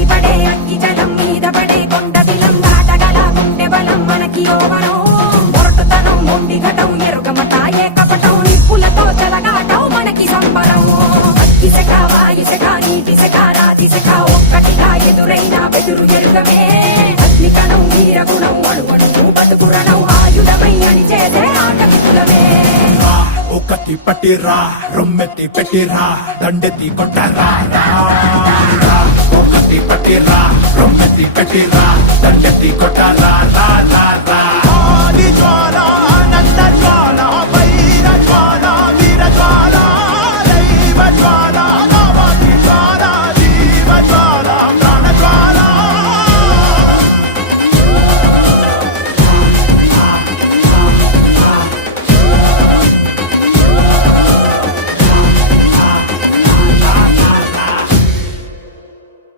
ఎగిసిపడే అగ్గి జలం మీద పడే కొండ దిలం దాటగల గుండె బలం మనకి ఓవరం మొరటుతనం మొండి ఘటం ఎరుగమట ఏకపటం నిప్పులతో చెలగాటం మనకి సంబరం అగ్గిసెక వాయుసెక నీటిసెక రాతిసెక ఒక్కటిగా ఎదురైన బెదురు ఎరుగమే అగ్నికణం వీరగుణం అణువణువు బతుకురణం ఆయుధమై అని చేసే ఆటవికులమే ఒకటి పట్టిరా రొమ్మెత్తి పెట్టిరా దండెత్తి కొట్టరా ఒకటి పట్టిరా రొమ్మెత్తి పెట్టిరా దండెత్తి కొట్టరా